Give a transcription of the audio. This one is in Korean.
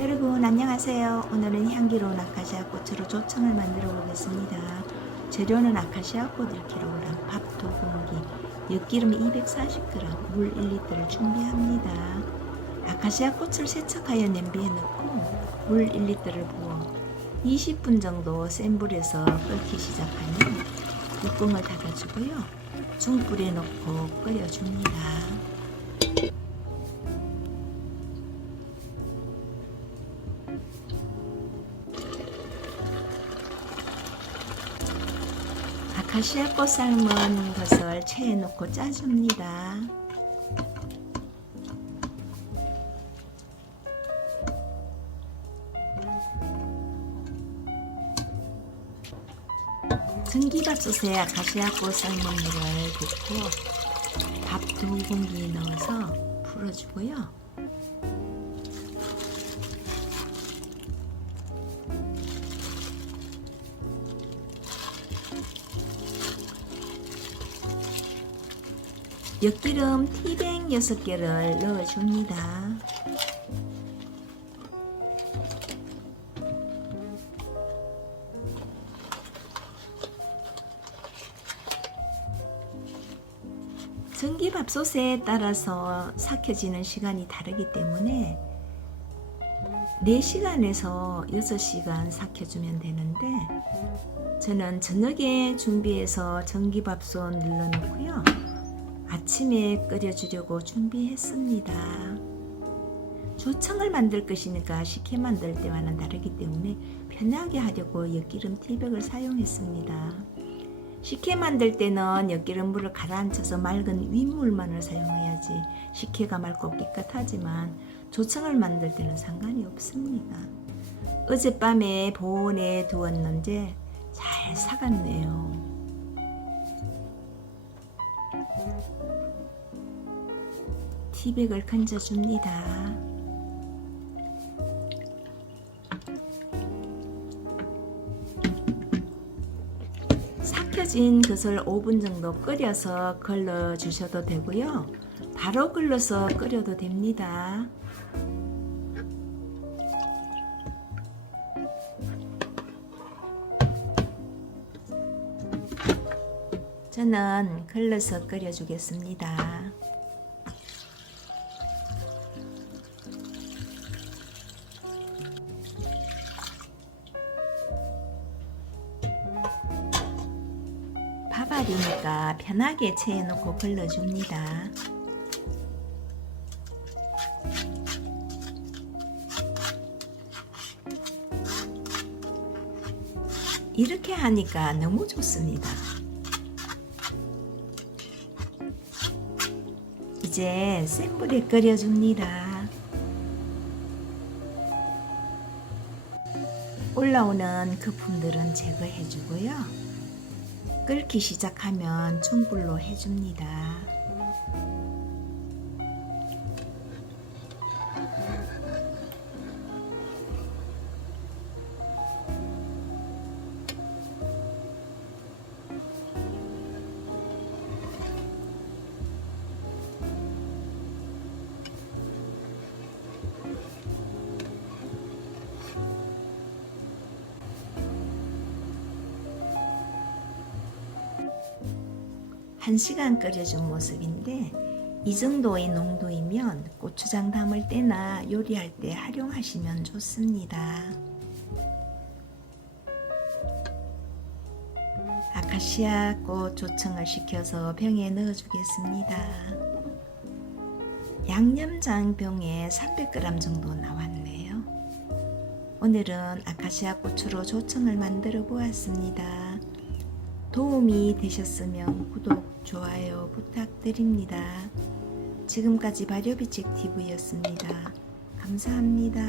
여러분 안녕하세요. 오늘은 향기로운 아카시아 꽃으로 조청을 만들어 보겠습니다. 재료는 아카시아 꽃 1kg, 밥 2공기, 엿기름 240g, 물 1리터를 준비합니다. 아카시아 꽃을 세척하여 냄비에 넣고 물 1리터를 부어 20분 정도 센 불에서 끓기 시작하면 뚜껑을 닫아주고요. 중불에 넣고 끓여줍니다. 아카시아 꽃 삶은 것을 체에 넣고 짜줍니다. 전기밥솥에 아카시아 꽃 삶은 물을 붓고 밥 두 공기 넣어서 풀어주고요. 엿기름 티백 6개를 넣어줍니다. 전기밥솥에 따라서 삭혀지는 시간이 다르기 때문에 4시간에서 6시간 삭혀주면 되는데 저는 저녁에 준비해서 전기밥솥 눌러놓고요. 아침에 끓여주려고 준비했습니다. 조청을 만들 것이니까 식혜 만들 때와는 다르기 때문에 편하게 하려고 엿기름 티백을 사용했습니다. 식혜 만들 때는 엿기름 물을 가라앉혀서 맑은 윗물만을 사용해야지 식혜가 맑고 깨끗하지만 조청을 만들 때는 상관이 없습니다. 어젯밤에 보온에 두었는데 잘 사갔네요. 티백을 건져줍니다. 삭혀진 것을 5분 정도 끓여서 걸러 주셔도 되고요. 바로 걸러서 끓여도 됩니다. 저는 걸러서 끓여주겠습니다. 밥알이니까 편하게 체에 놓고 걸러줍니다. 이렇게 하니까 너무 좋습니다. 이제 센 불에 끓여줍니다. 올라오는 거품들은 제거해주고요. 끓기 시작하면 중불로 해줍니다. 한시간 끓여준 모습인데 이 정도의 농도이면 고추장 담을 때나 요리할 때 활용하시면 좋습니다. 아카시아 꽃 조청을 식혀서 병에 넣어주겠습니다. 양념장 병에 300g 정도 나왔네요. 오늘은 아카시아 꽃으로 조청을 만들어 보았습니다. 도움이 되셨으면 구독, 좋아요 부탁드립니다. 지금까지 발효비책 TV였습니다. 감사합니다.